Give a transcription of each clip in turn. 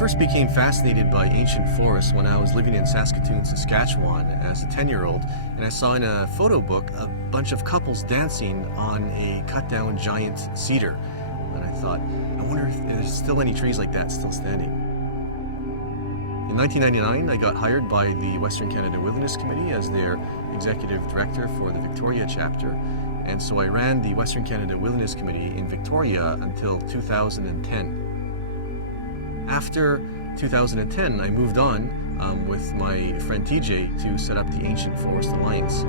first became fascinated by ancient forests when I was living in Saskatoon, Saskatchewan as a 10-year-old, and I saw in a photo book a bunch of couples dancing on a cut-down giant cedar. And I thought, I wonder if there's still any trees like that still standing. In 1999, I got hired by the Western Canada Wilderness Committee as their executive director for the Victoria chapter, and so I ran the Western Canada Wilderness Committee in Victoria until 2010. After 2010, I moved on with my friend TJ to set up the Ancient Forest Alliance.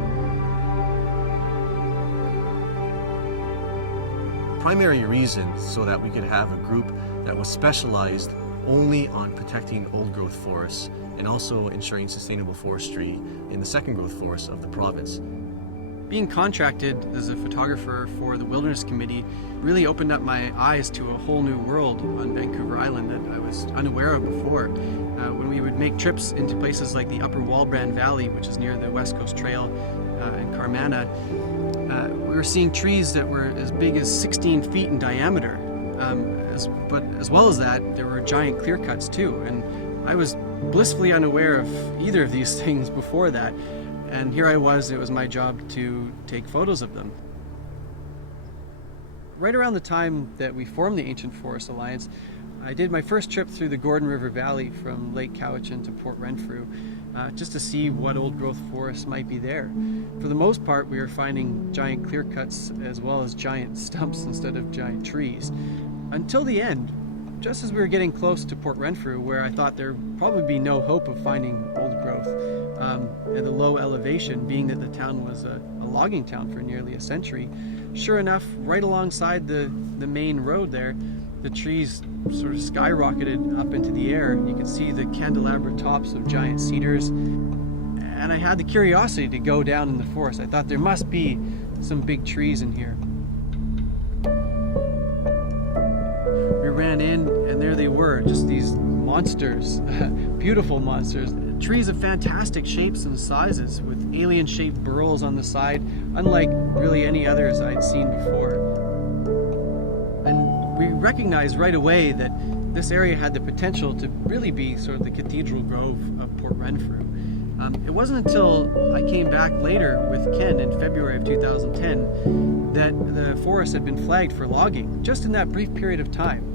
Primary reason so that we could have a group that was specialized only on protecting old growth forests and also ensuring sustainable forestry in the second growth forests of the province. Being contracted as a photographer for the Wilderness Committee really opened up my eyes to a whole new world on Vancouver Island that I was unaware of before. When we would make trips into places like the Upper Walbrand Valley, which is near the West Coast Trail, and Carmanah, we were seeing trees that were as big as 16 feet in diameter. But as well as that, there were giant clear cuts too, and I was blissfully unaware of either of these things before that. And here I was, it was my job to take photos of them. Right around the time that we formed the Ancient Forest Alliance, I did my first trip through the Gordon River Valley from Lake Cowichan to Port Renfrew, just to see what old growth forests might be there. For the most part, we were finding giant clear cuts as well as giant stumps instead of giant trees. Until the end, just as we were getting close to Port Renfrew, where I thought there'd probably be no hope of finding old growth at the low elevation, being that the town was a logging town for nearly a century. Sure enough, right alongside the main road there, the trees sort of skyrocketed up into the air. You could see the candelabra tops of giant cedars. And I had the curiosity to go down in the forest. I thought there must be some big trees in here. We ran in, and there they were, just these monsters, beautiful monsters. Trees of fantastic shapes and sizes with alien-shaped burls on the side, unlike really any others I'd seen before. And we recognized right away that this area had the potential to really be sort of the cathedral grove of Port Renfrew. It wasn't until I came back later with Ken in February of 2010 that the forest had been flagged for logging, just in that brief period of time.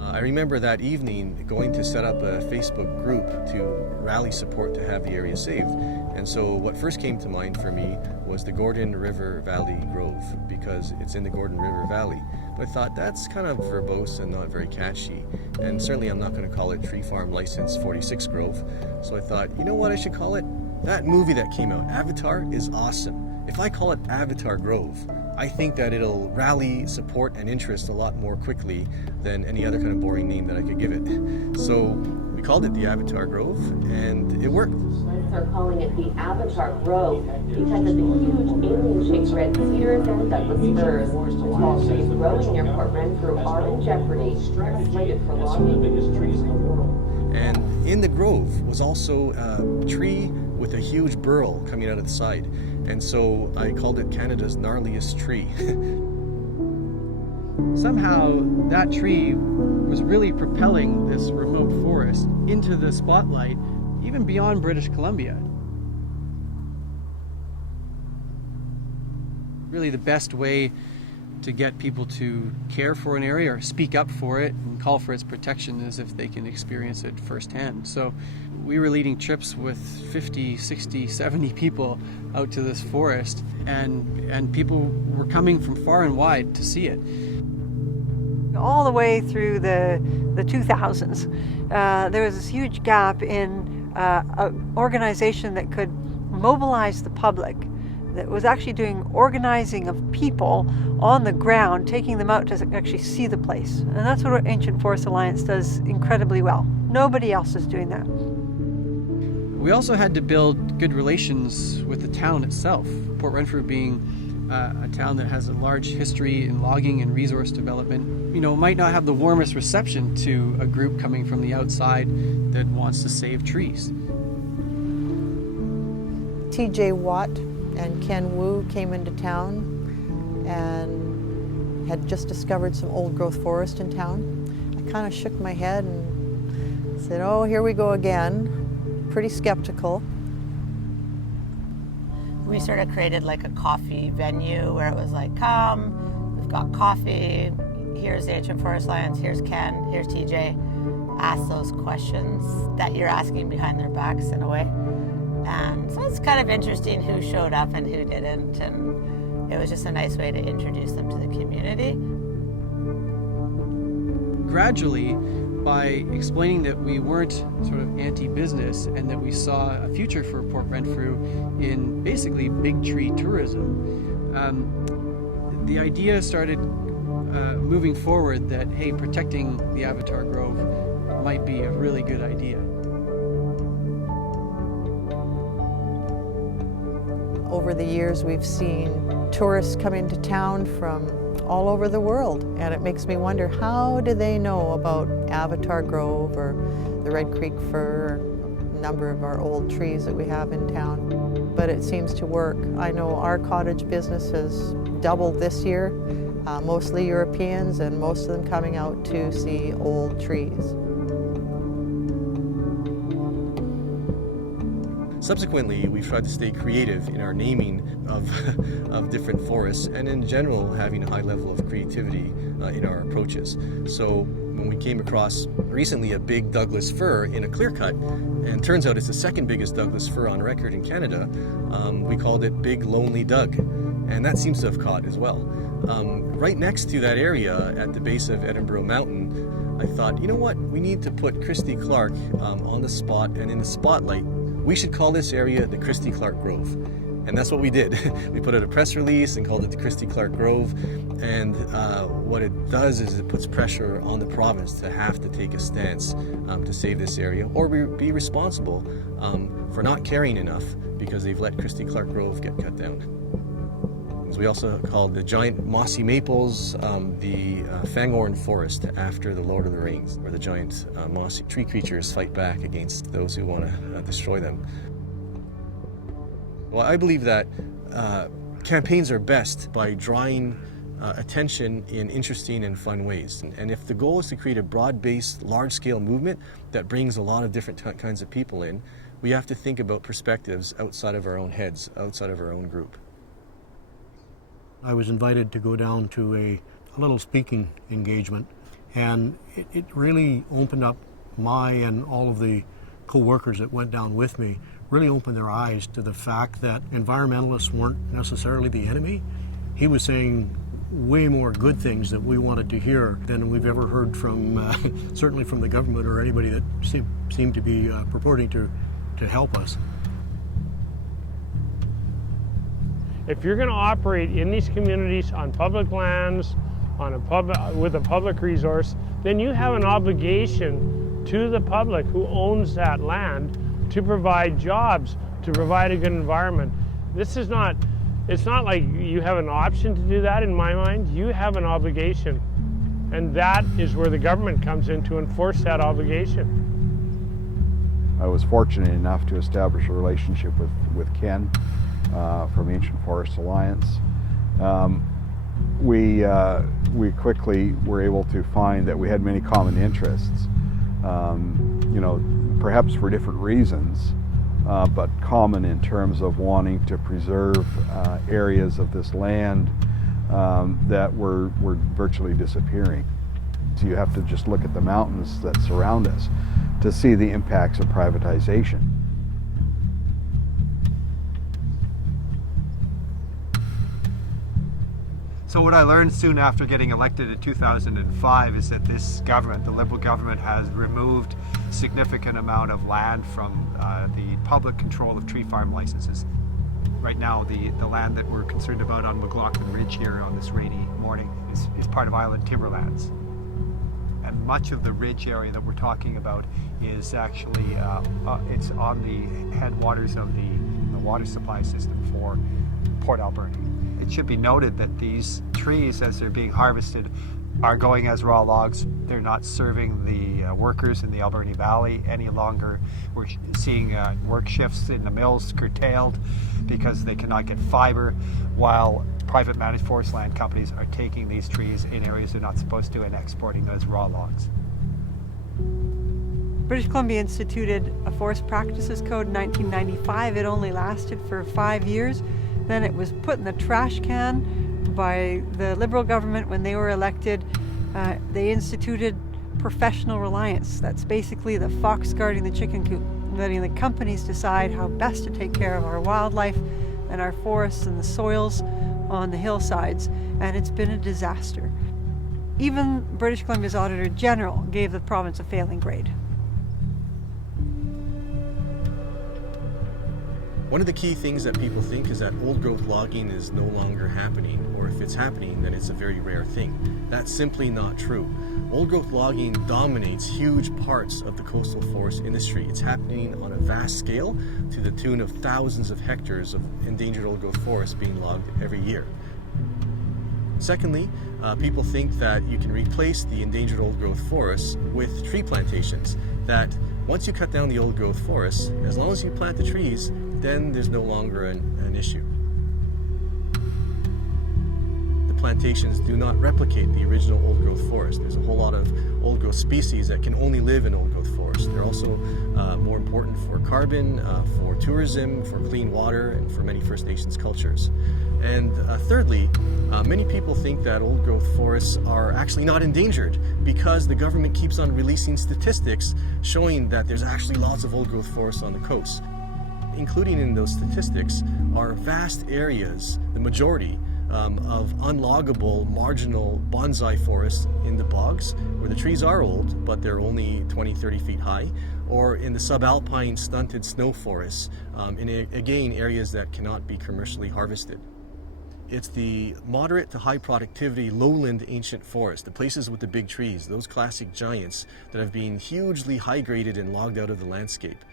I remember that evening going to set up a Facebook group to rally support to have the area saved. And so what first came to mind for me was the Gordon River Valley Grove, because it's in the Gordon River Valley. But I thought that's kind of verbose and not very catchy. And certainly I'm not going to call it Tree Farm License 46 Grove. So I thought, you know what I should call it? That movie that came out, Avatar, is awesome. If I call it Avatar Grove, I think that it'll rally support and interest a lot more quickly than any other kind of boring name that I could give it. So we called it the Avatar Grove, and it worked. Scientists are calling it the Avatar Grove because of the huge alien-shaped red cedars and Douglas firs. The tall trees growing near Port Renfrew are in jeopardy, slated for logging. And in the grove was also a tree with a huge burl coming out of the side. And so I called it Canada's gnarliest tree. Somehow that tree was really propelling this remote forest into the spotlight, even beyond British Columbia. Really the best way to get people to care for an area or speak up for it and call for its protection is if they can experience it firsthand. So we were leading trips with 50, 60, 70 people out to this forest, and people were coming from far and wide to see it. All the way through the 2000s, there was this huge gap in an organization that could mobilize the public, that was actually doing organizing of people on the ground, taking them out to actually see the place. And that's what Ancient Forest Alliance does incredibly well. Nobody else is doing that. We also had to build good relations with the town itself, Port Renfrew being a town that has a large history in logging and resource development. You know, might not have the warmest reception to a group coming from the outside that wants to save trees. TJ Watt and Ken Wu came into town and had just discovered some old growth forest in town. I kind of shook my head and said, oh, here we go again. Pretty skeptical. We sort of created like a coffee venue where it was like, come, we've got coffee, here's the Ancient Forest Alliance, here's Ken, here's TJ. Ask those questions that you're asking behind their backs in a way. And so it's kind of interesting who showed up and who didn't, and it was just a nice way to introduce them to the community. Gradually, by explaining that we weren't sort of anti-business and that we saw a future for Port Renfrew in basically big tree tourism, the idea started moving forward that, hey, protecting the Avatar Grove might be a really good idea. Over the years, we've seen tourists come into town from all over the world, and it makes me wonder, how do they know about Avatar Grove or the Red Creek Fir, or a number of our old trees that we have in town? But it seems to work. I know our cottage business has doubled this year, mostly Europeans, and most of them coming out to see old trees. Subsequently, we've tried to stay creative in our naming of different forests, and in general having a high level of creativity in our approaches. So when we came across recently a big Douglas fir in a clear cut, and turns out it's the second biggest Douglas fir on record in Canada, we called it Big Lonely Doug, and that seems to have caught as well. Right next to that area at the base of Edinburgh Mountain, I thought, you know what, we need to put Christy Clark on the spot and in the spotlight. We should call this area the Christy Clark Grove. And that's what we did. We put out a press release and called it the Christy Clark Grove. And what it does is it puts pressure on the province to have to take a stance to save this area, or be responsible for not caring enough because they've let Christy Clark Grove get cut down. We also called the giant mossy maples the Fangorn Forest, after the Lord of the Rings, where the giant mossy tree creatures fight back against those who want to destroy them. Well, I believe that campaigns are best by drawing attention in interesting and fun ways. And if the goal is to create a broad-based, large-scale movement that brings a lot of different kinds of people in, we have to think about perspectives outside of our own heads, outside of our own group. I was invited to go down to a little speaking engagement, and it really opened up my and all of the co-workers that went down with me, really opened their eyes to the fact that environmentalists weren't necessarily the enemy. He was saying way more good things that we wanted to hear than we've ever heard from, certainly from the government or anybody that seemed to be purporting to help us. If you're going to operate in these communities on public lands, with a public resource, then you have an obligation to the public who owns that land to provide jobs, to provide a good environment. It's not like you have an option to do that in my mind. You have an obligation. And that is where the government comes in to enforce that obligation. I was fortunate enough to establish a relationship with Ken from Ancient Forest Alliance. We quickly were able to find that we had many common interests, perhaps for different reasons, but common in terms of wanting to preserve areas of this land that were virtually disappearing. So you have to just look at the mountains that surround us to see the impacts of privatization. So what I learned soon after getting elected in 2005 is that this government, the Liberal government, has removed a significant amount of land from the public control of tree farm licenses. Right now, the land that we're concerned about on McLaughlin Ridge here on this rainy morning is part of Island Timberlands. And much of the ridge area that we're talking about is actually, it's on the headwaters of the water supply system for Port Alberni. It should be noted that these trees, as they're being harvested, are going as raw logs. They're not serving the workers in the Alberni Valley any longer. We're seeing work shifts in the mills curtailed because they cannot get fiber, while private managed forest land companies are taking these trees in areas they're not supposed to and exporting as raw logs. British Columbia instituted a Forest Practices Code in 1995. It only lasted for 5 years. Then it was put in the trash can by the Liberal government when they were elected. They instituted professional reliance. That's basically the fox guarding the chicken coop, letting the companies decide how best to take care of our wildlife and our forests and the soils on the hillsides, and it's been a disaster. Even British Columbia's Auditor General gave the province a failing grade. One of the key things that people think is that old growth logging is no longer happening, or if it's happening, then it's a very rare thing. That's simply not true. Old growth logging dominates huge parts of the coastal forest industry. It's happening on a vast scale to the tune of thousands of hectares of endangered old growth forest being logged every year. Secondly, people think that you can replace the endangered old growth forests with tree plantations, that once you cut down the old growth forests, as long as you plant the trees, then there's no longer an issue. The plantations do not replicate the original old growth forest. There's a whole lot of old growth species that can only live in old growth forests. They're also more important for carbon, for tourism, for clean water, and for many First Nations cultures. And thirdly, many people think that old growth forests are actually not endangered because the government keeps on releasing statistics showing that there's actually lots of old growth forests on the coast. Including in those statistics are vast areas, the majority, of unloggable marginal bonsai forests in the bogs where the trees are old but they're only 20-30 feet high, or in the subalpine stunted snow forests in again areas that cannot be commercially harvested. It's the moderate to high productivity lowland ancient forest, the places with the big trees, those classic giants that have been hugely high graded and logged out of the landscape.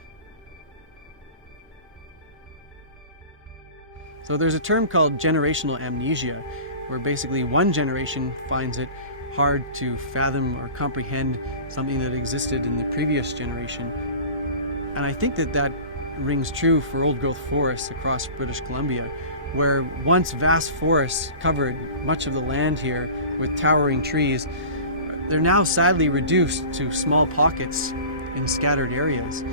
So there's a term called generational amnesia, where basically one generation finds it hard to fathom or comprehend something that existed in the previous generation. And I think that rings true for old growth forests across British Columbia, where once vast forests covered much of the land here with towering trees, they're now sadly reduced to small pockets in scattered areas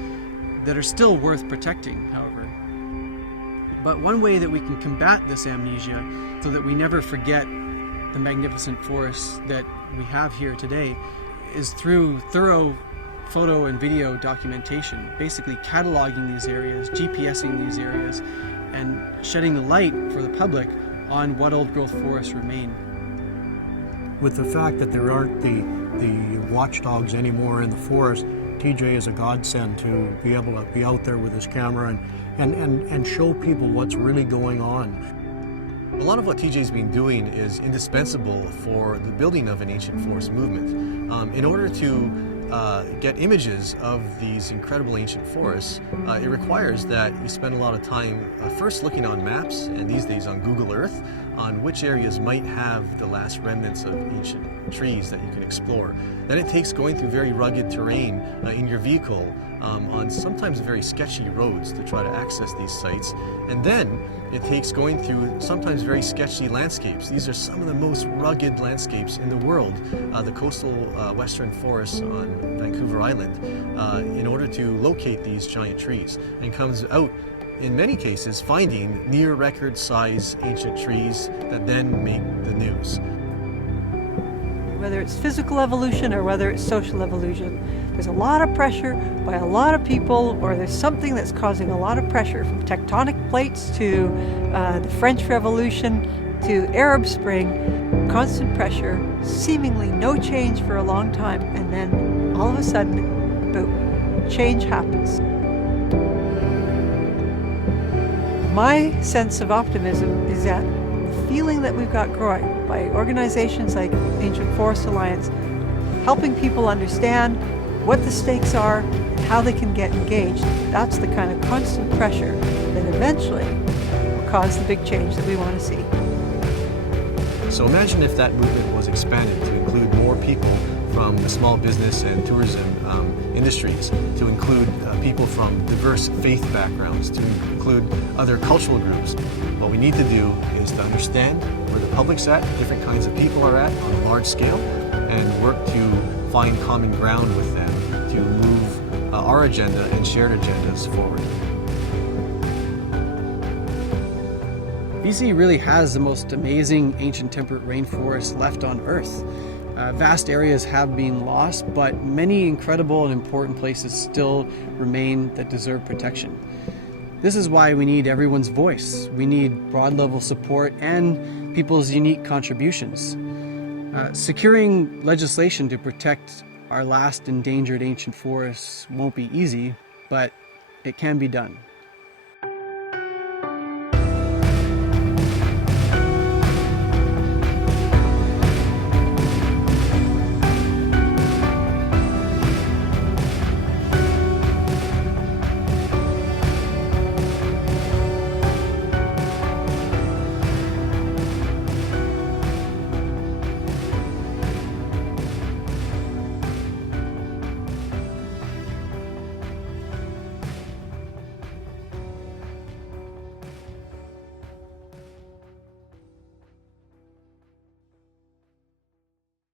that are still worth protecting, however. But one way that we can combat this amnesia so that we never forget the magnificent forests that we have here today is through thorough photo and video documentation, basically cataloging these areas, GPSing these areas, and shedding the light for the public on what old growth forests remain. With the fact that there aren't the watchdogs anymore in the forest, TJ is a godsend to be able to be out there with his camera and show people what's really going on. A lot of what TJ's been doing is indispensable for the building of an ancient forest movement. In order to get images of these incredible ancient forests, it requires that you spend a lot of time first looking on maps, and these days on Google Earth, on which areas might have the last remnants of ancient trees that you can explore. Then it takes going through very rugged terrain in your vehicle on sometimes very sketchy roads to try to access these sites. And then it takes going through sometimes very sketchy landscapes. These are some of the most rugged landscapes in the world, the coastal western forests on Vancouver Island, in order to locate these giant trees, and comes out in many cases finding near record size ancient trees that then make the news. Whether it's physical evolution or whether it's social evolution, there's a lot of pressure by a lot of people, or there's something that's causing a lot of pressure, from tectonic plates to the French Revolution to Arab Spring. Constant pressure, seemingly no change for a long time, and then all of a sudden, boom, change happens. My sense of optimism is that the feeling that we've got growing by organizations like Ancient Forest Alliance, helping people understand what the stakes are and how they can get engaged, that's the kind of constant pressure that eventually will cause the big change that we want to see. So imagine if that movement was expanded to include more people from the small business and tourism industries, to include people from diverse faith backgrounds, to include other cultural groups. What we need to do is to understand where the public's at, different kinds of people are at on a large scale, and work to find common ground with them to move our agenda and shared agendas forward. BC really has the most amazing ancient temperate rainforest left on Earth. Vast areas have been lost, but many incredible and important places still remain that deserve protection. This is why we need everyone's voice. We need broad level support and people's unique contributions. Securing legislation to protect our last endangered ancient forests won't be easy, but it can be done.